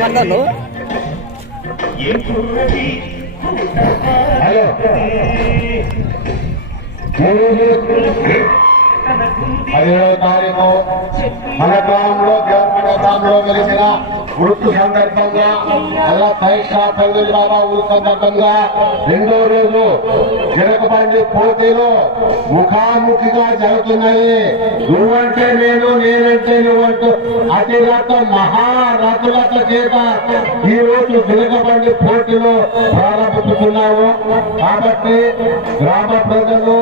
పక్కన ఏం హలో పదిహేడవ తారీఖు మన గ్రామంలో గ్రామంలో వెలిసిన ఉడుకు సందర్భంగా అలా పైసా పల్లి బాబా ఊరు సందర్భంగా రెండో రోజు జరగబడి పోటీలు ముఖాముఖిగా జరుగుతున్నాయి. నువ్వంటే నేను నేనంటే నువ్వంటూ అతిరథ మహారథులత చేత ఈ రోజు జరగబడి పోటీలు ప్రారంభిస్తున్నాము కాబట్టి గ్రామ ప్రజలు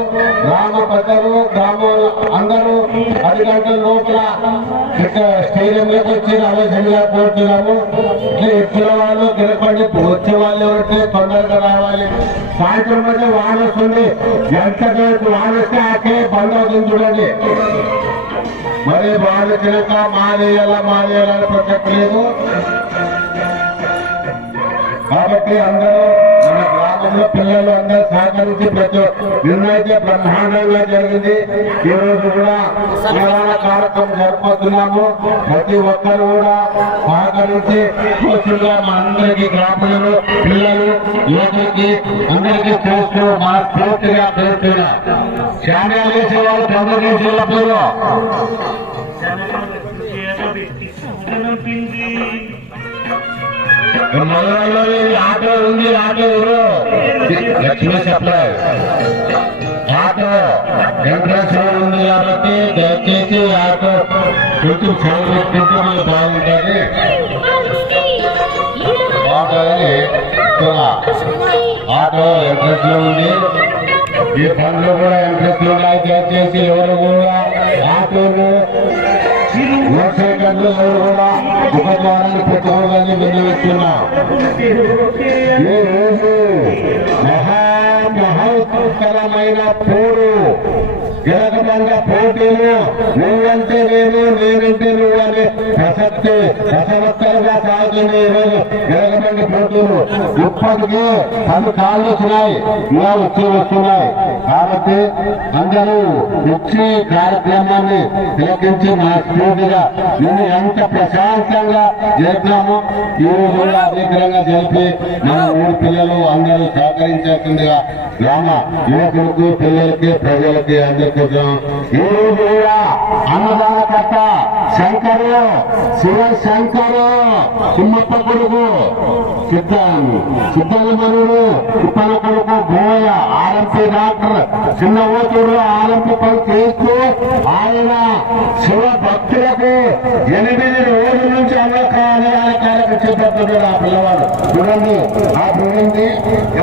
గ్రామ ప్రజలు గ్రామంలో అందరూ పది గంటల లోపల ఇక్కడ స్టేడియంలోకి వచ్చి ఆలోచనగా పిల్లవాళ్ళు ఇట్లా ఎత్తుల వాళ్ళు గిరపండి వచ్చే వాళ్ళు ఎవరంటే తొందరగా రావాలి. సాయంత్రం అయితే వాన వస్తుంది. ఎంత వాన వస్తే ఆకే బంద్ అవుతుంది చూడండి. మరి వాళ్ళు తినక మానేయాలా మానేయాలని ప్రసక్తి లేదు. కాబట్టి అందరూ గ్రామంలో పిల్లలు అందరూ సహకరించి ప్రతి నిన్నైతే బ్రహ్మాండంగా జరిగింది. ఈ రోజు కూడా నివారణ కార్యక్రమం జరుపుతున్నాము ప్రతి ఒక్కరు కూడా సహకరించి పూర్తిగా మా గ్రామంలో పిల్లలు యువతకి అందరికీ చేస్తూ మా పూర్తిగా చేస్తున్నా ఛానల్ వేసే వాళ్ళు తొందర చేసేటప్పుడు మొదలలో ఆటో ఉంది ఆటో ఎవరు లక్ష్మీ సప్లై ఆటో ఎంట్రన్స్ ఉంది కాబట్టి దయచేసి ఆటో కొంచెం సౌండ్ పెట్టుకుంటే మనకు బాగుంటుంది బాగుంటుంది ఆటో ఎంట్రెస్లో ఉంది ఈ పనులు కూడా ఎంట్రెస్లో ఉన్నాయి దయచేసి ఎవరు కూడా ఆటోలు మోసేకర్లు ఎవరు కూడా ముఖద్వారాన్ని పెట్టుకోవాలని విన్నవిస్తున్నా మహోత్కరమైన పోరు జరగమండ పోటీలు. నువ్వంటే నేను నేనంటే నువ్వు అనే ప్రసక్తి రసవత్తరుగా సాగుతుంది ఈరోజు ఏకమంది పోటీలు. ఇప్పటికీ పలు కాళ్ళు వచ్చినాయి. ఇలా వచ్చి వస్తున్నాయి. కాబట్టి అందరూ వచ్చి కార్యక్రమాన్ని తిలకించి మా స్ఫూర్తిగా నిన్ను ఎంత ప్రశాంతంగా జరిపినామో ఈ రోజు కూడా అధికంగా జరిపి మన ఊరి పిల్లలు అందరూ సహకరించాల్సిందిగా గ్రామ యువకులకు పిల్లలకి ప్రజలకి అందరికీ ఈ రోజు కూడా అన్నదానకర్త శంకరు శివ శంకరు తిమ్మప్ప కొడుకు సిద్ధ సిద్ధమనుడు తిప్పల కొడుకు భూమయ్య ఆర్ఎంపీ డాక్టర్ చిన్న ఓటూరులో ఆర్ఎంపీ పని చేస్తూ ఆయన శివ భక్తులకు ఎనిమిది రోజుల నుంచి అన్నకార్యాల కార్యక్రమం చేపడుతున్నాడు ఆ పిల్లవాడు. చూడండి ఆ చూడండి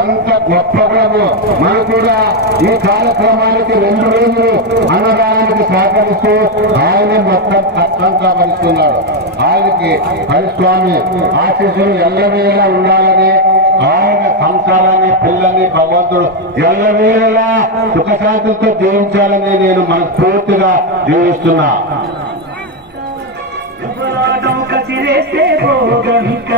ఎంత గొప్ప మనం మనకు కూడా ఈ కార్యక్రమానికి రెండు రోజులు అన్నదానానికి సహకరిస్తూ ఆయన మొత్తం తత్వంగా భరిస్తున్నాడు ఆయనకి హరిస్వామి ఆశీస్సులు ఎల్లవేలా ఉండాలని ఆయన సంసారాన్ని పిల్లల్ని భగవంతుడు ఎల్లవేళలా సుఖశాంతులతో జీవించాలని నేను మనస్ఫూర్తిగా జీవిస్తున్నా. కసిరేస్తే పోగంక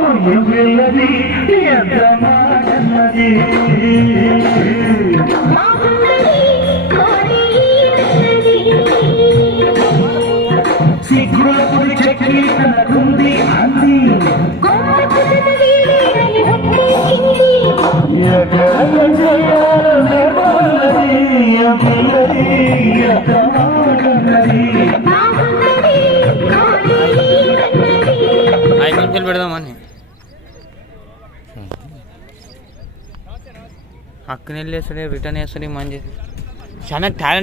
పిల్లది ఎంత మాటన్నది సిగ్గులకు చెక్కి తనకుంది అంది. గొప్ప అక్కని వెళ్ళేసరి రిటర్న్ చేస్తుంది మంచి చాలా టాలెంట్